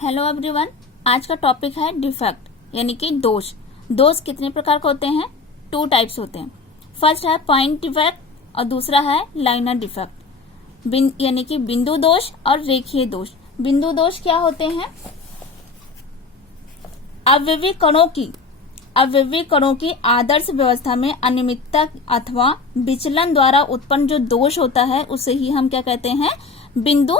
Hello everyone, आज का topic है डिफेक्ट यानी कि दोष। दोष कितने प्रकार के होते हैं? 2 टाइप्स होते हैं। फर्स्ट है पॉइंट डिफेक्ट और दूसरा है लाइनर डिफेक्ट यानी कि बिंदु दोष और रेखीय दोष। बिंदु दोष क्या होते हैं? अवयवी कणों की आदर्श व्यवस्था में अनियमितता अथवा विचलन द्वारा उत्पन्न जो दोष होता है उसे ही हम क्या कहते हैं? बिंदु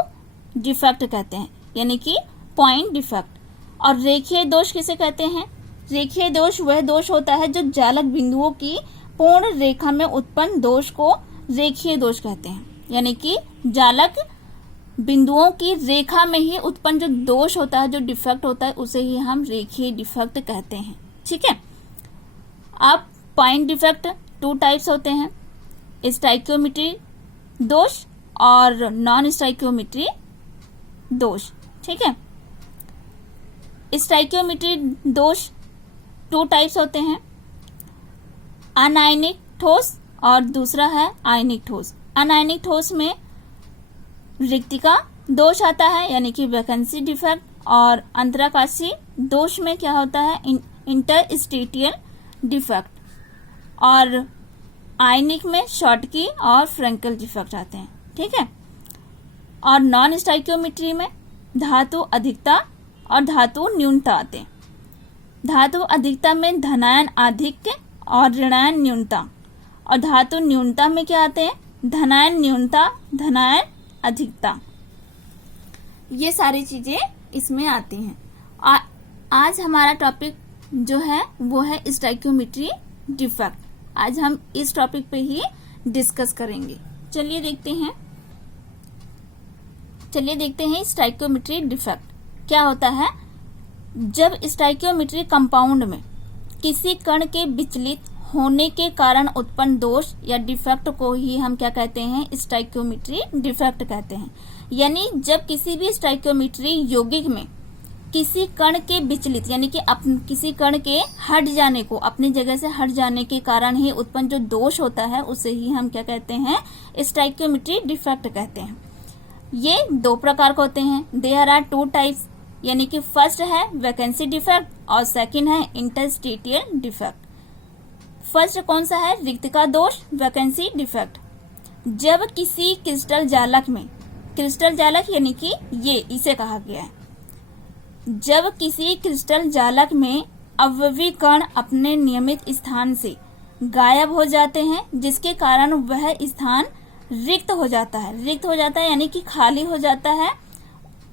डिफेक्ट कहते हैं यानी कि पॉइंट डिफेक्ट। और रेखीय दोष किसे कहते हैं? रेखीय दोष वह दोष होता है जो जालक बिंदुओं की पूर्ण रेखा में उत्पन्न दोष को रेखीय दोष कहते हैं। यानी कि जालक बिंदुओं की रेखा में ही उत्पन्न जो दोष होता है, जो डिफेक्ट होता है, उसे ही हम रेखीय डिफेक्ट कहते हैं। ठीक है। अब पॉइंट डिफेक्ट 2 टाइप्स होते हैं, स्टाइकियोमेट्री दोष और नॉन स्टाइकियोमेट्री दोष। ठीक है। स्टाइकियोमेट्री दोष 2 टाइप्स होते हैं, अनायनिक ठोस और दूसरा है आयनिक ठोस। अनायनिक ठोस में रिक्तिका दोष आता है यानी कि वैकेंसी डिफेक्ट, और अंतराकाशी दोष में क्या होता है? Interstitial defect. और आयनिक में शॉर्टकी और फ्रेंकल डिफेक्ट आते हैं। ठीक है। और नॉन स्टाइकियोमेट्री में धातु अधिकता और धातु न्यूनता आते हैं। धातु अधिकता में धनायन आधिक्य और ऋणायन न्यूनता, और धातु न्यूनता में क्या आते हैं? धनायन न्यूनता, धनायन अधिकता। ये सारी चीजें इसमें आती हैं। आज हमारा टॉपिक जो है वो है स्टाइकियोमेट्री डिफेक्ट। आज हम इस टॉपिक पे ही डिस्कस करेंगे। चलिए देखते हैं स्टाइकियोमेट्री डिफेक्ट क्या होता है। जब स्टाइकियोमेट्री कंपाउंड में किसी कण के विचलित होने के कारण उत्पन्न दोष या डिफेक्ट को ही हम क्या कहते हैं? स्टाइकियोमेट्री डिफेक्ट कहते हैं। यानी जब किसी भी स्टाइकियोमेट्री यौगिक में किसी कण के विचलित यानी कि किसी कण के हट जाने को, अपनी जगह से हट जाने के कारण ही उत्पन्न जो दोष होता है उसे ही हम क्या कहते हैं? स्टाइकियोमेट्री डिफेक्ट कहते हैं। ये 2 प्रकार के होते हैं। देयर आर 2 टाइप्स यानी कि फर्स्ट है वैकेंसी डिफेक्ट और सेकंड है इंटरस्टिशियल डिफेक्ट। फर्स्ट कौन सा है? रिक्तिका दोष, वैकेंसी डिफेक्ट। जब किसी क्रिस्टल जालक में, क्रिस्टल जालक यानी कि ये इसे कहा गया है, जब किसी क्रिस्टल जालक में अवयवी कण अपने नियमित स्थान से गायब हो जाते हैं जिसके कारण वह स्थान रिक्त हो जाता है यानी कि खाली हो जाता है,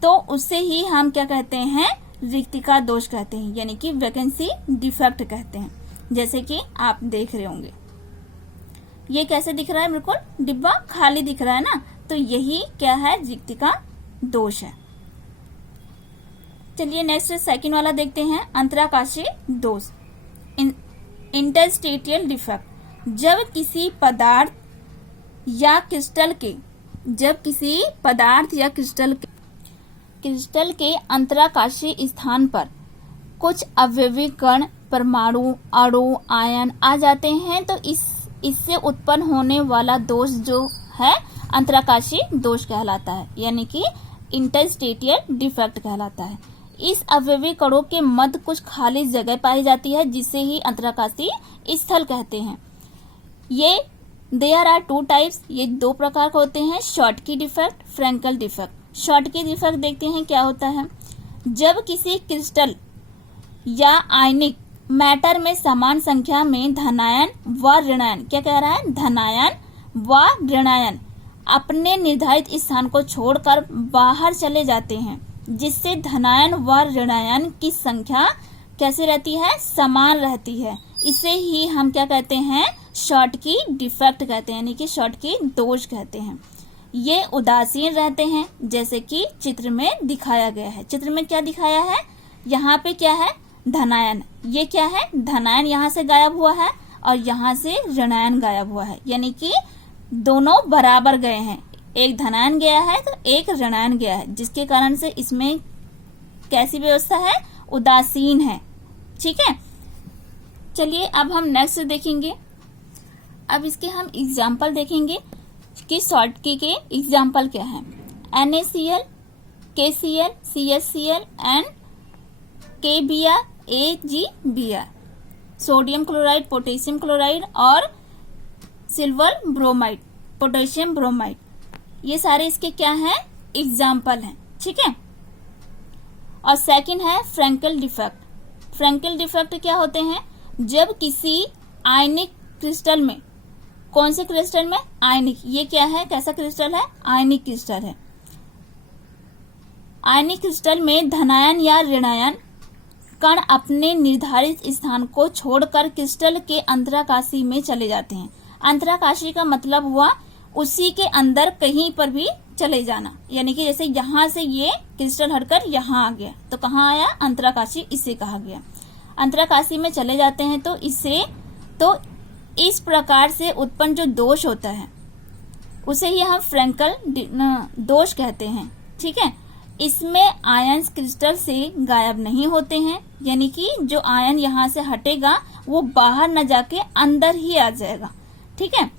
तो उससे ही हम क्या कहते हैं? रिक्तिका दोष कहते हैं यानी कि वैकेंसी डिफेक्ट कहते हैं। जैसे कि आप देख रहे होंगे, ये कैसे दिख रहा है? बिल्कुल डिब्बा खाली दिख रहा है ना, तो यही क्या है? रिक्तिका दोष है। चलिए नेक्स्ट सेकंड वाला देखते हैं, अंतराकाशी दोष, इंटरस्टिशियल डिफेक्ट। जब किसी पदार्थ या क्रिस्टल के अंतराकाशी स्थान पर कुछ अवयवी कण, परमाणु, अणु, आयन आ जाते हैं तो इससे उत्पन्न होने वाला दोष जो है अंतराकाशी दोष कहलाता है यानी कि इंटरस्टिशियल डिफेक्ट कहलाता है। इस अवयवी कणों के मध्य कुछ खाली जगह पाई जाती है जिसे ही अंतराकाशी स्थल कहते हैं। ये देयर आर 2 टाइप्स, ये 2 प्रकार के होते हैं, Schottky defect, Frenkel defect. Schottky defect देखते हैं क्या होता है। जब किसी क्रिस्टल या आयनिक मैटर में समान संख्या में धनायन व ऋणायन, क्या कह रहा है? धनायन व ऋणायन अपने निर्धारित स्थान को छोड़कर बाहर चले जाते हैं, जिससे धनायन व ऋणायन की संख्या कैसे रहती है? समान रहती है। इसे ही हम क्या कहते हैं? शॉर्टकी डिफेक्ट कहते हैं यानी कि शॉर्टकी दोष कहते हैं। ये उदासीन रहते हैं जैसे कि चित्र में दिखाया गया है। चित्र में क्या दिखाया है? यहाँ पे क्या है? धनायन। ये क्या है? धनायन यहाँ से गायब हुआ है और यहाँ से ऋणायन गायब हुआ है यानी कि दोनों बराबर गए हैं। एक धनायन गया है तो एक ऋणायन गया है, जिसके कारण से इसमें कैसी व्यवस्था है? उदासीन है। ठीक है। चलिए अब हम नेक्स्ट देखेंगे। अब इसके हम एग्जाम्पल देखेंगे कि शॉर्टकी के एग्जाम्पल क्या है। NaCl KCl, CHCl and KBr, AgBr, sodium chloride, potassium chloride और सिल्वर ब्रोमाइड, पोटेशियम ब्रोमाइड, ये सारे इसके क्या हैं, एग्जाम्पल हैं। ठीक है। और सेकंड है फ्रैंकल डिफेक्ट। फ्रैंकल डिफेक्ट क्या होते हैं, जब किसी आयनिक क्रिस्टल में, कौन से क्रिस्टल में, आयनिक, ये क्या है, कैसा क्रिस्टल है, आयनिक क्रिस्टल है। आयनिक क्रिस्टल में धनायन या ऋणायन कण अपने निर्धारित स्थान को छोड़कर क्रिस्टल के अंतराकाशी में चले जाते हैं। अंतराकाशी का मतलब हुआ उसी के अंदर कहीं पर भी चले जाना, यानी कि जैसे यहां से ये क्रिस्टल हटकर यहां आ गया तो कहाँ आया, अंतराकाशी, इसे कहा गया। अंतराकाशी में चले जाते हैं तो इस प्रकार से उत्पन्न जो दोष होता है उसे ही हम फ्रैंकल दोष कहते हैं। ठीक है। इसमें आयन क्रिस्टल से गायब नहीं होते हैं, यानी कि जो आयन यहां से हटेगा वो बाहर न जाके अंदर ही आ जाएगा। ठीक है,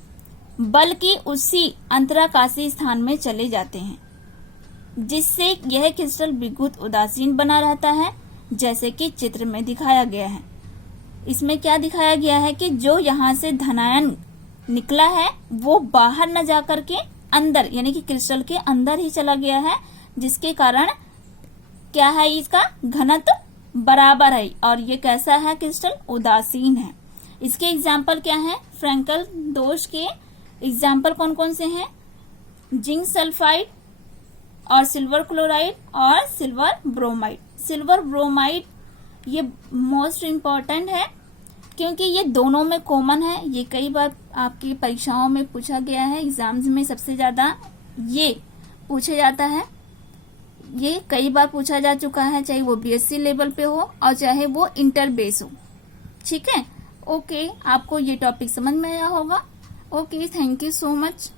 बल्कि उसी अंतराकाशी स्थान में चले जाते हैं, जिससे यह क्रिस्टल विद्युत उदासीन बना रहता है, जैसे कि चित्र में दिखाया गया है। इसमें क्या दिखाया गया है कि जो यहाँ से धनायन निकला है वो बाहर न जाकर के अंदर, यानी कि क्रिस्टल के अंदर ही चला गया है, जिसके कारण क्या है, इसका घनत्व बराबर है और ये कैसा है, क्रिस्टल उदासीन है। इसके एग्जाम्पल क्या है, फ्रैंकल दोष के एग्जाम्पल कौन कौन से हैं, जिंक सल्फाइड और सिल्वर क्लोराइड और सिल्वर ब्रोमाइड। सिल्वर ब्रोमाइड ये मोस्ट इम्पॉर्टेंट है क्योंकि ये दोनों में कॉमन है। ये कई बार आपकी परीक्षाओं में पूछा गया है, एग्जाम्स में सबसे ज्यादा ये पूछा जाता है। ये कई बार पूछा जा चुका है, चाहे वो बीएससी लेवल पे हो और चाहे वो इंटर बेस हो। ठीक है, ओके, आपको ये टॉपिक समझ में आया होगा। Okay, thank you so much.